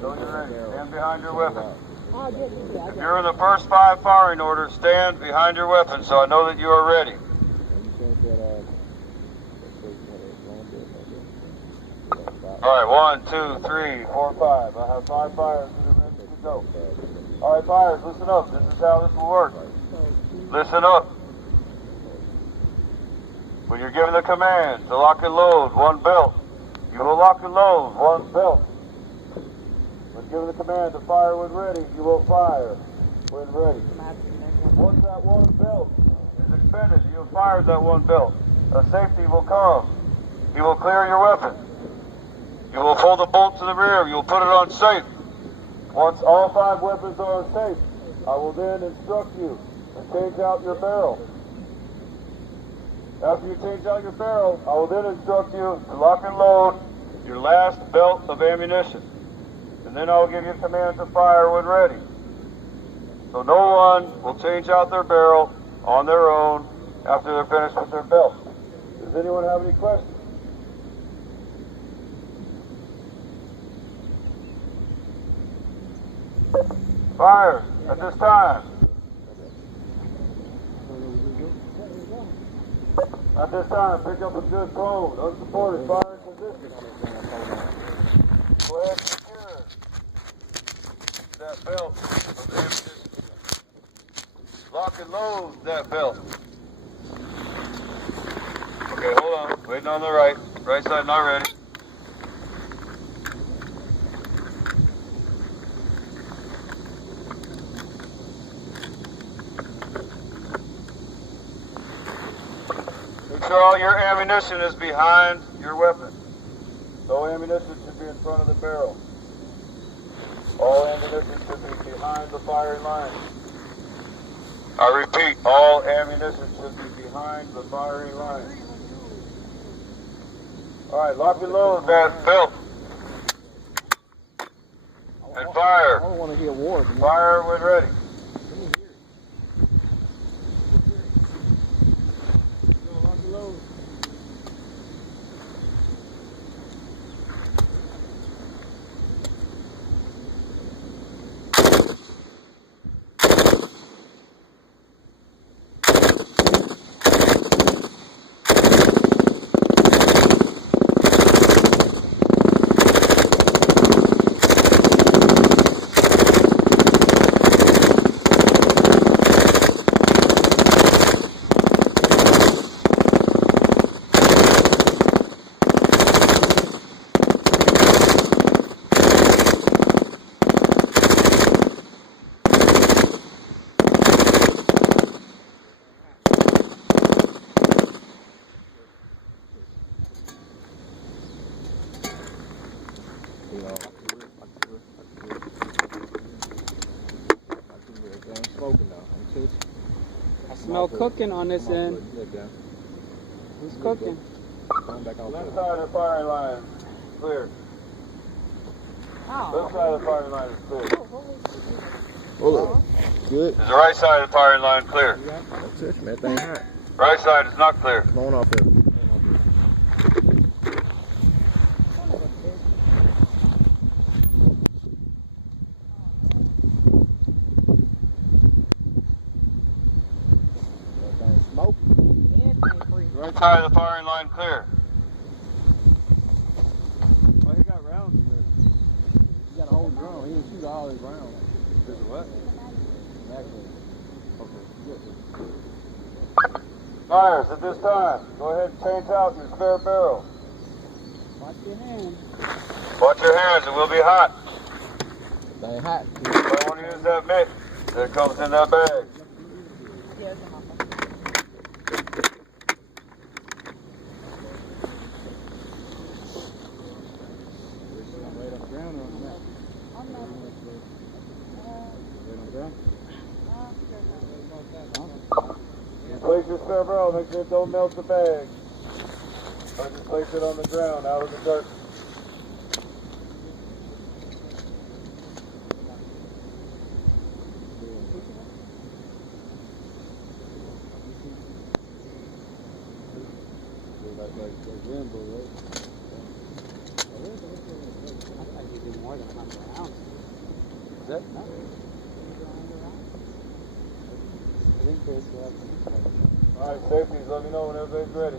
So you're ready. Stand behind your weapon. If you're in the first 5 firing order, stand behind your weapon so I know that you are ready. All right, 1, 2, 3, 4, 5. I have 5 fires that are ready to go. All right, fires, listen up. This is how this will work. Listen up. When you're given the command to lock and load 1 belt, you will lock and load 1 belt. When given the command to fire when ready, you will fire when ready. Once that 1 belt is expended, you have fired that 1 belt. A safety will come. You will clear your weapon. You will pull the bolt to the rear. You will put it on safe. Once all 5 weapons are safe, I will then instruct you to change out your barrel. After you change out your barrel, I will then instruct you to lock and load your last belt of ammunition. And then I will give you a command to fire when ready. So no one will change out their barrel on their own after they're finished with their belt. Does anyone have any questions? Fires at this time. At this time, pick up a good cone, unsupported, fire in position. Go ahead and secure that belt of ammunition. Lock and load that belt. Okay, hold on. Waiting on the right. Right side not ready. Make sure all your ammunition is behind your weapon. No ammunition should be in front of the barrel. All ammunition should be behind the firing line. I repeat, all ammunition should be behind the firing line. All right, lock and load that belt. And fire. I don't want to hear wars. Fire when ready. I smell cooking on this end. Who's cooking? Left side of the firing line clear. Left side of the firing line is clear. Hold up. Good. Is the right side of the firing line clear? That's it, man. That thing hot. Right side is not clear. Come on off there. Smoke. Right side of the firing line clear. Well, he got rounds in there. He got a whole drum. He didn't shoot all his rounds. Is it what? Okay. Fires at this time. Go ahead and change out your spare barrel. Watch your hands. Watch your hands, it will be hot. That thing hot. If I want to use that mitt that comes in that bag. Place your spare barrel, make sure it don't melt the bag. Or just place it on the ground, out of the dirt. I thought you did more Is that? Alright, safeties, let me know when everybody's ready.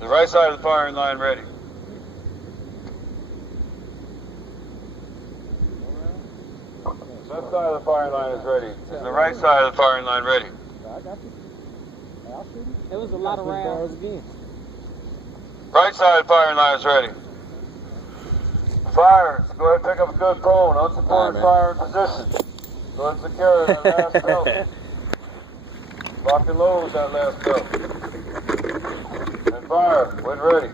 The right side of the firing line ready. Left side of the firing line is ready. Is the right side of the firing line ready? I got you. I'll shoot him. It was a lot of rounds. Again. Right side of the firing line is ready. Fires, go ahead and pick up a good prone. Unsupported fire in position. Go ahead and secure that last belt. Lock and load with that last belt. And fire, when ready.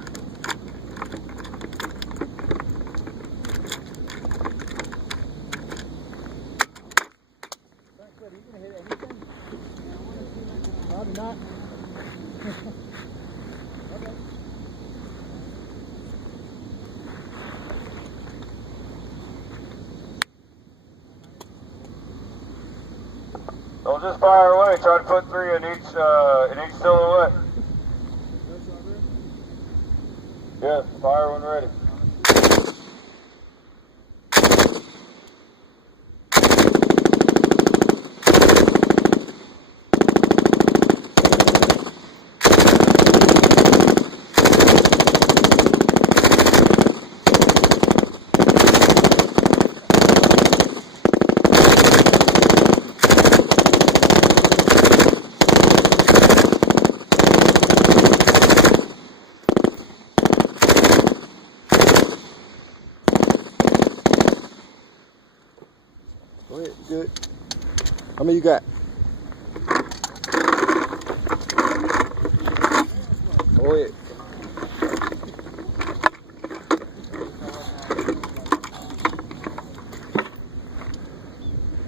Probably not. Don't just fire away. Try to put 3 in each silhouette. Yes, fire when ready. Go ahead, good. How many you got? Go ahead.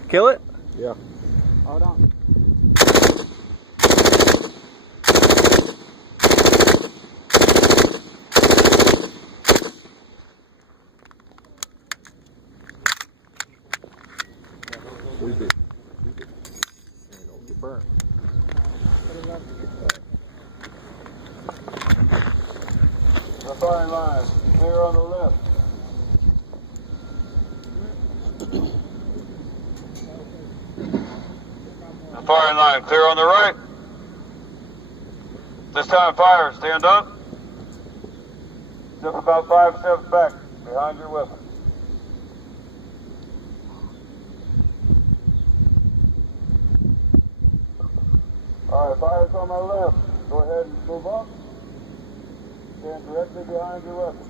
Kill it? Yeah. Hold on. Sweep it. Sweep it. And don't get burnt. The firing line, clear on the left. The firing line, clear on the right. This time fire, stand up. Step about 5 steps back, behind your weapon. Alright, fire's on my left. Go ahead and move up. Stand directly behind your weapon.